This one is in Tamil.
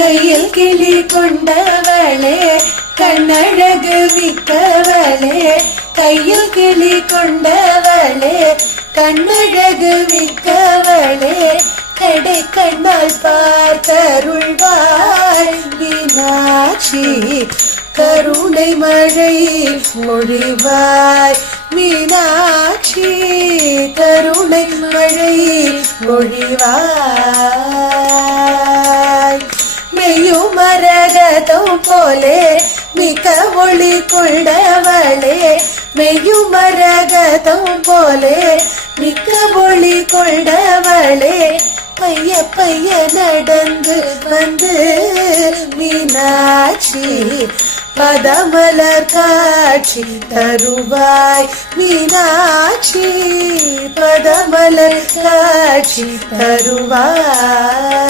கையில் கிளி கொண்டவளே கண்ணழகு மிக்கவளே, கையில் கிளி கொண்டவளே கண்ணழகு மிக்கவளே, கடை கண்ணால் பார்த்தருள்வாய் மீனாட்சி, கருணை மழை மொழிவாய் மீனாட்சி, கருணை மழை மொழிவாய். மெய்யும் மரகதம் போலே மிக ஒளி கொண்டவளே, மெய்யும் மரகதம் போலே மிக்க ஒளி கொண்டவளே, பைய பைய நடந்து வந்து மீனாட்சி, பதமலர் காட்சி தருவாய் மீனாட்சி, பதமலர் காட்சி தருவாய்.